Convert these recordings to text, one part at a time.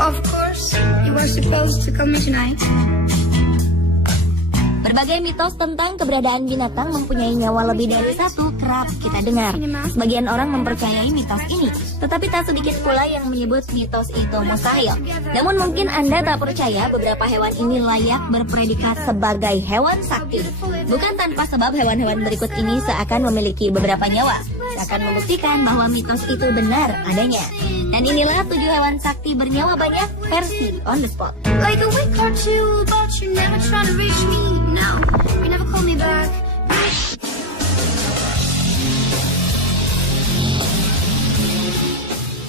Of course, you were supposed to come tonight. Berbagai mitos tentang keberadaan binatang mempunyai nyawa lebih dari satu kerap kita dengar. Sebagian orang mempercayai mitos ini, tetapi tak sedikit pula yang menyebut mitos itu mustahil. Namun mungkin Anda tak percaya beberapa hewan ini layak berpredikat sebagai hewan sakti. Bukan tanpa sebab hewan-hewan berikut ini seakan memiliki beberapa nyawa, seakan membuktikan bahwa mitos itu benar adanya. Dan inilah 7 hewan sakti bernyawa banyak versi On The Spot. Like a week or two, but you never try to reach me. Now, you never call me back.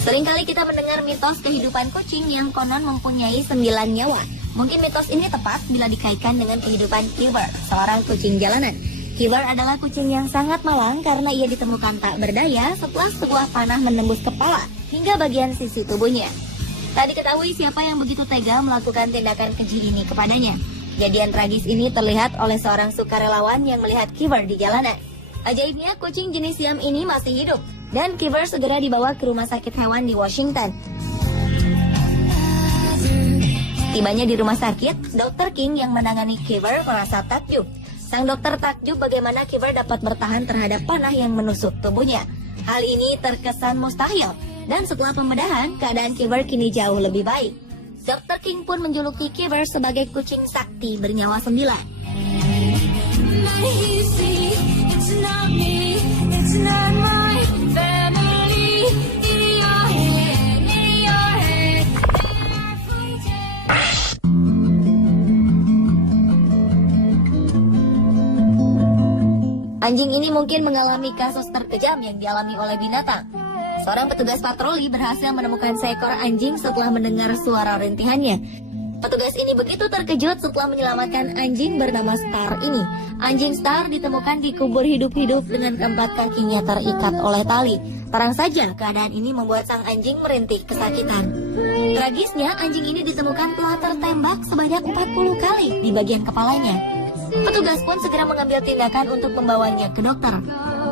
Seringkali kita mendengar mitos kehidupan kucing yang konon mempunyai 9 nyawa. Mungkin mitos ini tepat bila dikaitkan dengan kehidupan Kiever, seorang kucing jalanan. Kiever adalah kucing yang sangat malang karena ia ditemukan tak berdaya setelah sebuah panah menembus kepala hingga bagian sisi tubuhnya. Tak diketahui siapa yang begitu tega melakukan tindakan keji ini kepadanya. Kejadian tragis ini terlihat oleh seorang sukarelawan yang melihat Kiever di jalanan. Ajaibnya, kucing jenis Siam ini masih hidup dan Kiever segera dibawa ke rumah sakit hewan di Washington. Tibanya di rumah sakit, Dr. King yang menangani Kiever merasa takjub. Sang dokter takjub bagaimana Kiever dapat bertahan terhadap panah yang menusuk tubuhnya. Hal ini terkesan mustahil, dan setelah pembedahan, keadaan Kiever kini jauh lebih baik. Dr. King pun menjuluki Kiever sebagai kucing sakti bernyawa 9. Anjing ini mungkin mengalami kasus terkejam yang dialami oleh binatang. Seorang petugas patroli berhasil menemukan seekor anjing setelah mendengar suara rintihannya. Petugas ini begitu terkejut setelah menyelamatkan anjing bernama Star ini. Anjing Star ditemukan dikubur hidup-hidup dengan keempat kakinya terikat oleh tali. Terang saja keadaan ini membuat sang anjing merintih kesakitan. Tragisnya, anjing ini ditemukan telah tertembak sebanyak 40 kali di bagian kepalanya. Petugas pun segera mengambil tindakan untuk membawanya ke dokter.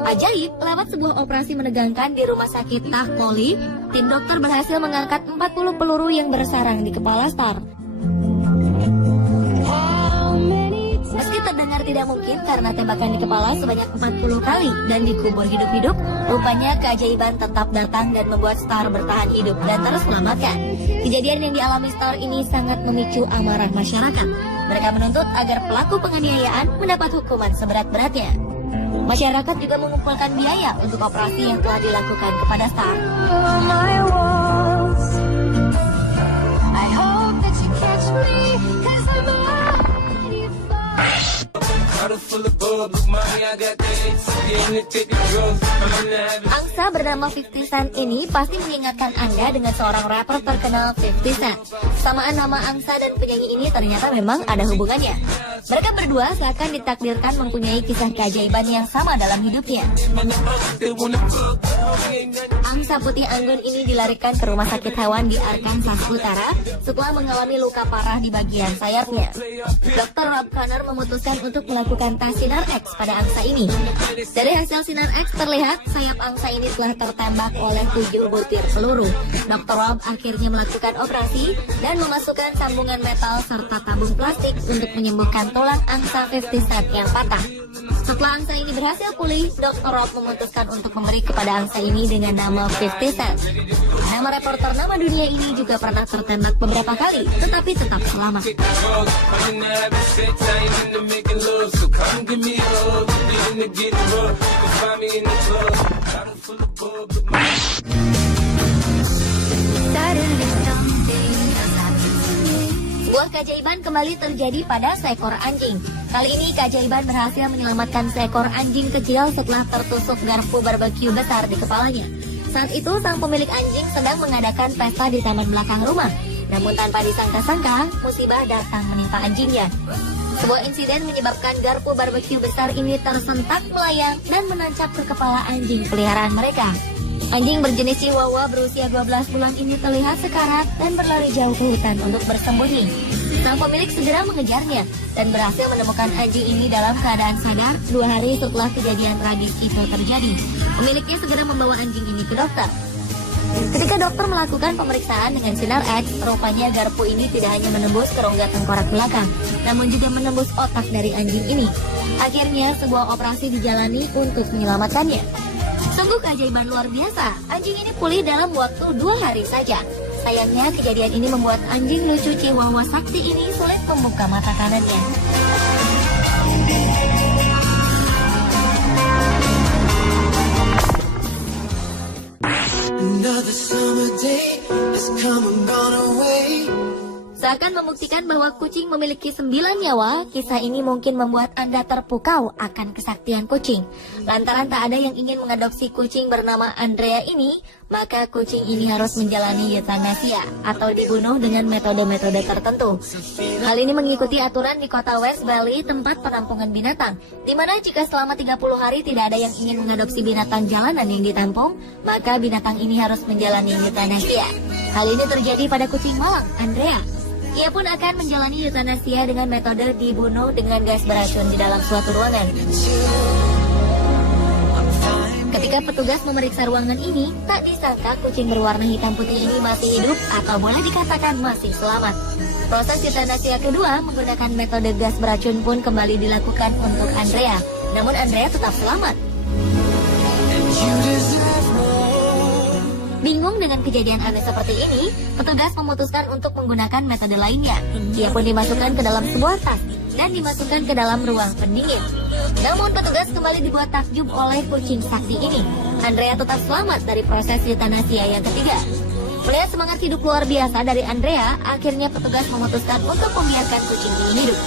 Ajaib, lewat sebuah operasi menegangkan di rumah sakit Tahpoli, tim dokter berhasil mengangkat 40 peluru yang bersarang di kepala Star. Meski terdengar tidak mungkin karena tembakan di kepala sebanyak 40 kali dan dikubur hidup-hidup, rupanya keajaiban tetap datang dan membuat Star bertahan hidup dan terus selamatkan. Kejadian yang dialami Star ini sangat memicu amarah masyarakat. Mereka menuntut agar pelaku penganiayaan mendapat hukuman seberat-beratnya. Masyarakat juga mengumpulkan biaya untuk operasi yang telah dilakukan kepada Star. Angsa bernama 50 Cent ini pasti mengingatkan Anda dengan seorang rapper terkenal 50 Cent. Samaan nama angsa dan penyanyi ini ternyata memang ada hubungannya. Mereka berdua seakan ditakdirkan mempunyai kisah keajaiban yang sama dalam hidupnya. Angsa putih anggun ini dilarikan ke rumah sakit hewan di Arkansas Utara setelah mengalami luka parah di bagian sayapnya. Dr. Rob Conner memutuskan untuk melakukan tes sinar X pada angsa ini. Dari hasil sinar X terlihat sayap angsa ini telah tertembak oleh 7 butir peluru. Dr. Rob akhirnya melakukan operasi dan memasukkan sambungan metal serta tabung plastik untuk menyembuhkan tulang angsa 50 Cent yang patah. Setelah angsa ini berhasil pulih, Dr. Rob memutuskan untuk memberi kepada angsa ini dengan nama 50 Cent. Nama reporter nama dunia ini juga pernah tertembak beberapa kali, tetapi tetap selamat. Sebuah keajaiban kembali terjadi pada seekor anjing. Kali ini keajaiban berhasil menyelamatkan seekor anjing kecil setelah tertusuk garpu barbeque besar di kepalanya. Saat itu sang pemilik anjing sedang mengadakan pesta di taman belakang rumah. Namun tanpa disangka-sangka, musibah datang menimpa anjingnya. Sebuah insiden menyebabkan garpu barbeque besar ini tersentak melayang dan menancap ke kepala anjing peliharaan mereka. Anjing berjenis Chihuahua berusia 12 bulan ini terlihat sekarat dan berlari jauh ke hutan untuk bersembunyi. Sang pemilik segera mengejarnya dan berhasil menemukan anjing ini dalam keadaan sadar 2 hari setelah kejadian tragis itu terjadi. Pemiliknya segera membawa anjing ini ke dokter. Ketika dokter melakukan pemeriksaan dengan sinar X, rupanya garpu ini tidak hanya menembus ke rongga tengkorak belakang, namun juga menembus otak dari anjing ini. Akhirnya, sebuah operasi dijalani untuk menyelamatkannya. Sungguh keajaiban luar biasa, anjing ini pulih dalam waktu 2 hari saja. Sayangnya, kejadian ini membuat anjing lucu Chihuahua sakti ini sulit membuka mata kanannya. Another summer day has come and gone away. Seakan membuktikan bahwa kucing memiliki 9 nyawa, kisah ini mungkin membuat Anda terpukau akan kesaktian kucing. Lantaran tak ada yang ingin mengadopsi kucing bernama Andrea ini, maka kucing ini harus menjalani eutanasia atau dibunuh dengan metode-metode tertentu. Hal ini mengikuti aturan di kota West Valley, tempat penampungan binatang, di mana jika selama 30 hari tidak ada yang ingin mengadopsi binatang jalanan yang ditampung, maka binatang ini harus menjalani eutanasia. Hal ini terjadi pada kucing malang, Andrea. Ia pun akan menjalani eutanasia dengan metode dibunuh dengan gas beracun di dalam suatu ruangan. Ketika petugas memeriksa ruangan ini, tak disangka kucing berwarna hitam putih ini masih hidup atau boleh dikatakan masih selamat. Proses eutanasia kedua menggunakan metode gas beracun pun kembali dilakukan untuk Andrea. Namun Andrea tetap selamat. Bingung dengan kejadian aneh seperti ini, petugas memutuskan untuk menggunakan metode lainnya. Ia pun dimasukkan ke dalam sebuah tas dan dimasukkan ke dalam ruang pendingin. Namun petugas kembali dibuat takjub oleh kucing sakti ini. Andrea tetap selamat dari proses eutanasia yang ketiga. Melihat semangat hidup luar biasa dari Andrea, akhirnya petugas memutuskan untuk membiarkan kucing ini hidup.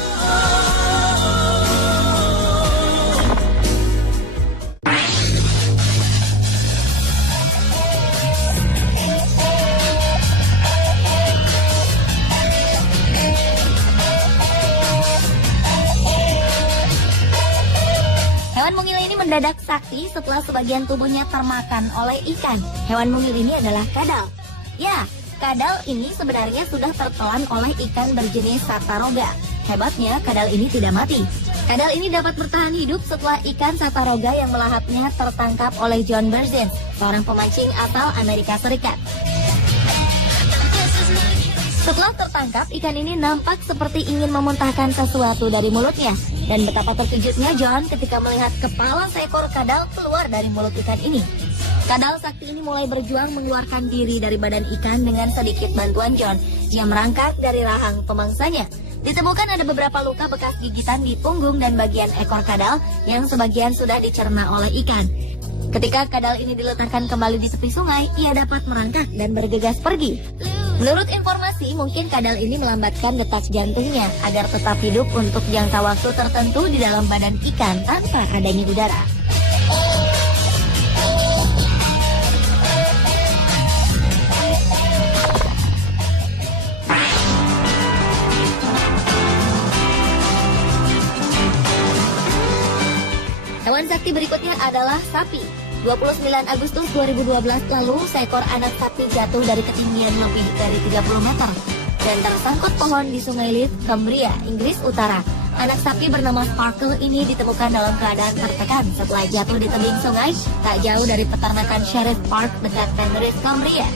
Hewan mungil ini mendadak sakti setelah sebagian tubuhnya termakan oleh ikan. Hewan mungil ini adalah kadal. Ya, kadal ini sebenarnya sudah tertelan oleh ikan berjenis sataroga. Hebatnya, kadal ini tidak mati. Kadal ini dapat bertahan hidup setelah ikan sataroga yang melahapnya tertangkap oleh John Berzin, seorang pemancing asal Amerika Serikat. Setelah tertangkap, ikan ini nampak seperti ingin memuntahkan sesuatu dari mulutnya. Dan betapa terkejutnya John ketika melihat kepala seekor kadal keluar dari mulut ikan ini. Kadal sakti ini mulai berjuang mengeluarkan diri dari badan ikan dengan sedikit bantuan John. Ia merangkak dari rahang pemangsanya. Ditemukan ada beberapa luka bekas gigitan di punggung dan bagian ekor kadal yang sebagian sudah dicerna oleh ikan. Ketika kadal ini diletakkan kembali di tepi sungai, ia dapat merangkak dan bergegas pergi. Menurut informasi, mungkin kadal ini melambatkan detak jantungnya agar tetap hidup untuk jangka waktu tertentu di dalam badan ikan tanpa adanya udara. Hewan sakti berikutnya adalah sapi. 29 Agustus 2012 lalu, seekor anak sapi jatuh dari ketinggian lebih dari 30 meter dan tersangkut pohon di Sungai Leith, Cumbria, Inggris Utara. Anak sapi bernama Sparkle ini ditemukan dalam keadaan tertekan setelah jatuh di tebing sungai tak jauh dari peternakan Sheriff Park dekat Penrith, Cumbria.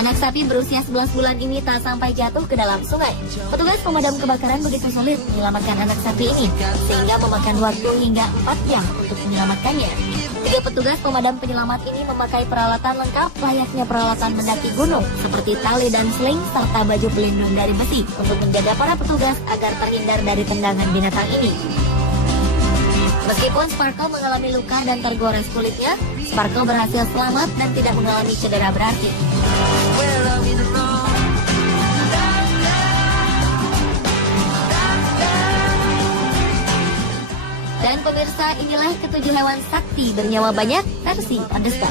Anak sapi berusia 11 bulan ini tak sampai jatuh ke dalam sungai. Petugas pemadam kebakaran begitu sulit menyelamatkan anak sapi ini, sehingga memakan waktu hingga 4 jam untuk menyelamatkannya. 3 petugas pemadam penyelamat ini memakai peralatan lengkap layaknya peralatan mendaki gunung, seperti tali dan sling serta baju pelindung dari besi untuk menjaga para petugas agar terhindar dari tendangan binatang ini. Meskipun Sparkle mengalami luka dan tergores kulitnya, Sparkle berhasil selamat dan tidak mengalami cedera berarti. Dan pemirsa, inilah ketujuh hewan sakti bernyawa banyak versi Pandesta.